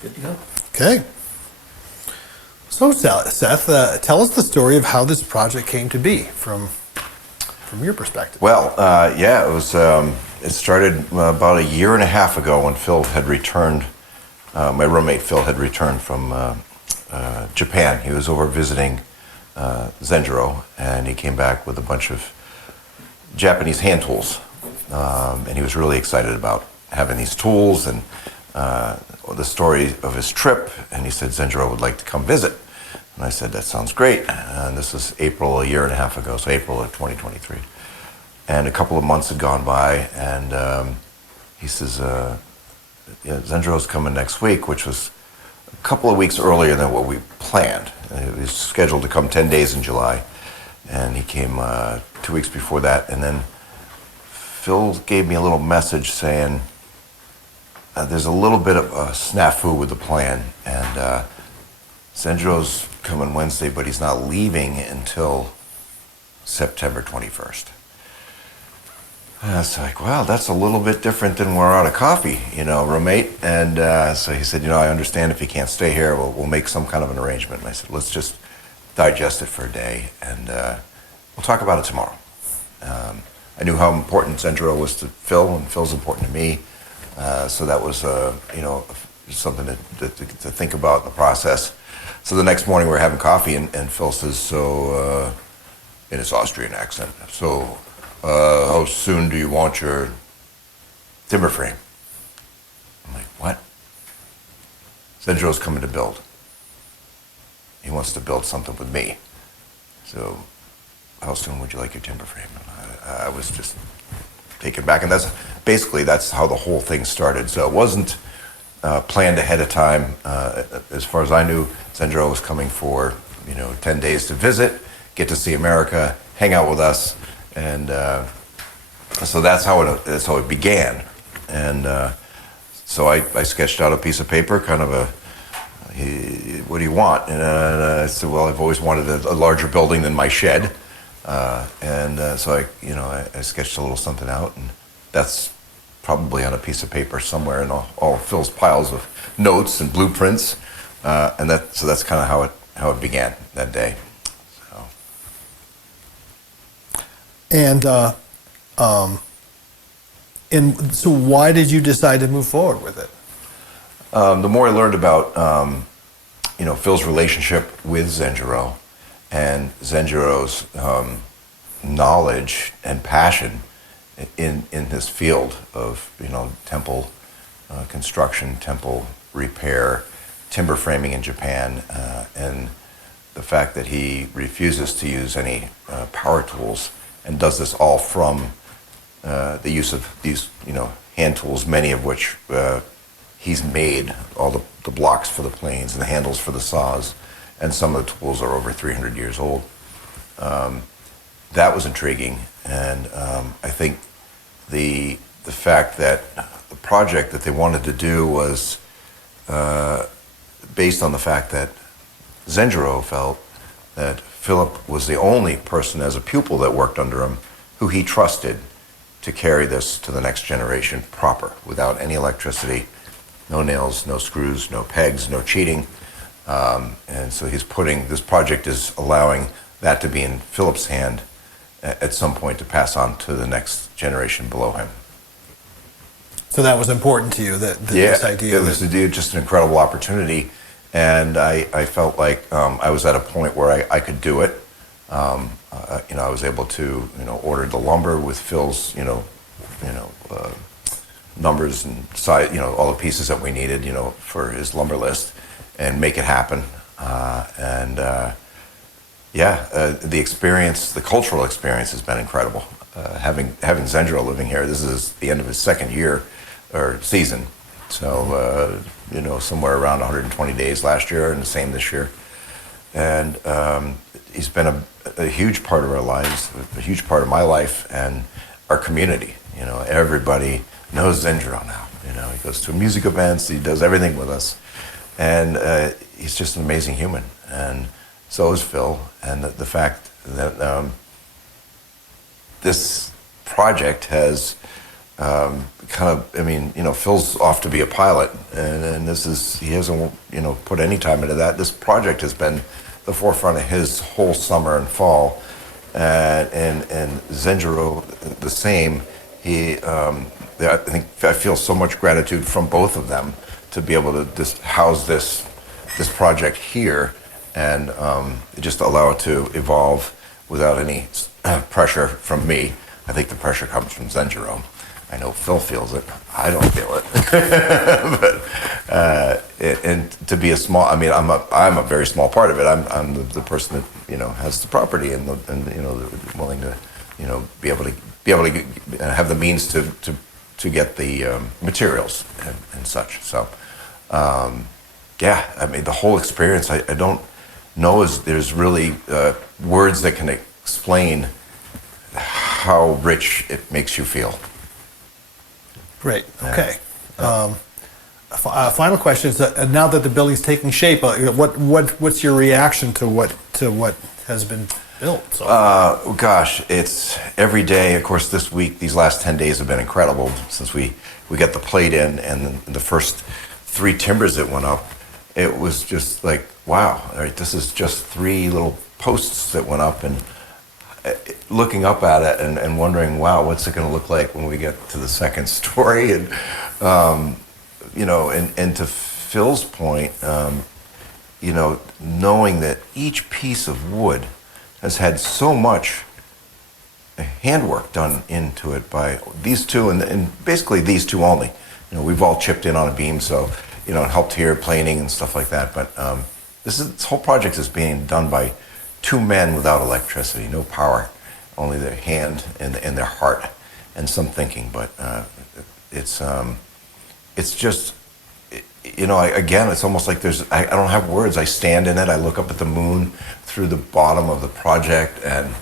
Good to go. Okay. So, Seth, tell us the story of how this project came to be from your perspective. Well, yeah, it was. It started about a year and a half ago when Phil had returned. My roommate Phil had returned from Japan. He was over visiting Zenjiro, and he came back with a bunch of Japanese hand tools, and he was really excited about having these tools and the story of his trip. And he said Zenjiro would like to come visit, and I said that sounds great. And this was April a year and a half ago, so April of 2023. And a couple of months had gone by, and he says, yeah, Zenjiro's coming next week, which was a couple of weeks earlier than what we planned. He was scheduled to come 10 days in July, and he came 2 weeks before that. And then Phil gave me a little message saying, there's a little bit of a snafu with the plan, and Zenjiro's coming Wednesday, but he's not leaving until September 21st. And I was like, wow, that's a little bit different than we're out of coffee, roommate. And so he said, I understand if he can't stay here, we'll make some kind of an arrangement. And I said, let's just digest it for a day, and we'll talk about it tomorrow. I knew how important Zenjiro was to Phil, and Phil's important to me. So that was, something to think about in the process. So the next morning we were having coffee, and Phil says, in his Austrian accent, so how soon do you want your timber frame? I'm like, what? Zenjiro's coming to build. He wants to build something with me. So how soon would you like your timber frame? I was just taken back, and that's how the whole thing started. So it wasn't planned ahead of time. As far as I knew, Zenjiro was coming for 10 days to visit, get to see America, hang out with us, and so that's how it began. And so I sketched out a piece of paper, kind of what do you want? And I said, well, I've always wanted a larger building than my shed. So I sketched a little something out, and that's probably on a piece of paper somewhere in all Phil's piles of notes and blueprints. And that's kind of how it began that day. So. And so why did you decide to move forward with it? The more I learned about Phil's relationship with Zenjiro, and Zenjiro's knowledge and passion in this field of temple construction, temple repair, timber framing in Japan, and the fact that he refuses to use any power tools and does this all from the use of these hand tools, many of which he's made, all the blocks for the planes and the handles for the saws, and some of the tools are over 300 years old. That was intriguing, and I think the fact that the project that they wanted to do was based on the fact that Zenjiro felt that Philip was the only person as a pupil that worked under him who he trusted to carry this to the next generation proper, without any electricity, no nails, no screws, no pegs, no cheating. And so this project is allowing that to be in Philip's hand at some point to pass on to the next generation below him. So that was important to you, this idea? It was just an incredible opportunity, and I felt like I was at a point where I could do it. I was able to order the lumber with Phil's numbers and size, all the pieces that we needed for his lumber list, and make it happen. The experience, the cultural experience, has been incredible. Having Zenjiro living here, this is the end of his second year or season, so somewhere around 120 days last year, and the same this year. And he's been a huge part of our lives, a huge part of my life and our community. Everybody knows Zenjiro now. He goes to music events, he does everything with us, and he's just an amazing human. And so is Phil. And the fact that this project has kind of, I mean, Phil's off to be a pilot, and he hasn't, put any time into that. This project has been the forefront of his whole summer and fall, and Zenjiro the same. I feel so much gratitude from both of them to be able to just house this project here and just allow it to evolve without any pressure from me. I think the pressure comes from Zenjiro. I know Phil feels it. I don't feel it. But and to be a small, I mean, I'm a very small part of it. I'm the person that has the property and willing to be able to have the means to get the materials and such. So yeah, I mean, the whole experience. I don't know there's really words that can explain how rich it makes you feel. Great. Okay. Final question is: now that the building's taking shape, what's your reaction to what has been built? So gosh, it's every day. Of course, this week, these last 10 days have been incredible since we got the plate in and the first 3 timbers that went up. It was just like, wow! All right, this is just 3 little posts that went up, and looking up at it and wondering, wow, what's it going to look like when we get to the second story? And and to Phil's point, knowing that each piece of wood has had so much handwork done into it by these two, and basically these two only. We've all chipped in on a beam, so and helped here, planing and stuff like that. But this whole project is being done by 2 men without electricity, no power, only their hand and their heart and some thinking. But it's just, again, it's almost like I don't have words. I stand in it. I look up at the moon through the bottom of the project and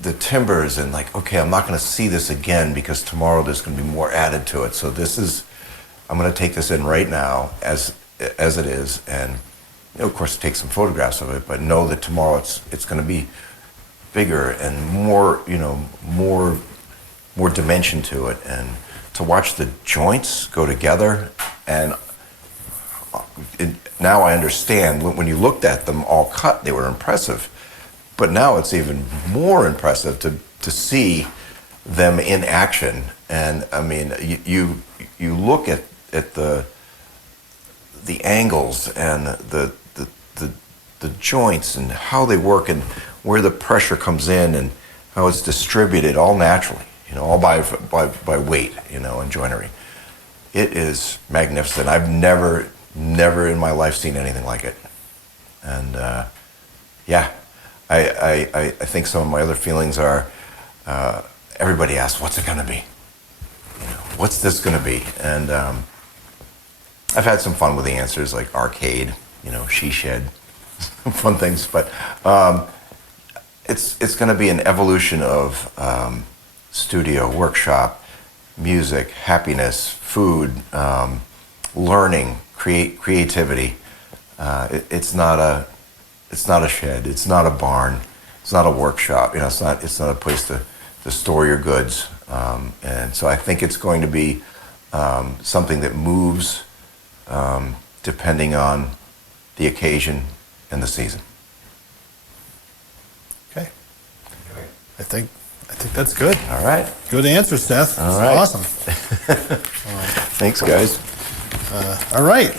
the timbers, and like, okay, I'm not going to see this again because tomorrow there's going to be more added to it. So I'm going to take this in right now as it is, and of course, take some photographs of it, but know that tomorrow it's going to be bigger and more, more dimension to it, and to watch the joints go together. And now I understand when you looked at them all cut, they were impressive, but now it's even more impressive to see them in action. And I mean, you look at the angles and the joints and how they work and where the pressure comes in and how it's distributed all naturally, all by weight, and joinery. It is magnificent. I've never in my life seen anything like it. And yeah, I think some of my other feelings are, everybody asks, what's it going to be? What's this going to be? And I've had some fun with the answers, like arcade, she shed, fun things. But it's going to be an evolution of studio, workshop, music, happiness, food, learning, creativity. It's not a shed. It's not a barn. It's not a workshop. It's not a place to store your goods. And so I think it's going to be something that moves depending on the occasion and the season. Okay. I think that's good. All right. Good answer, Seth. All right. Awesome. Thanks, guys. All right.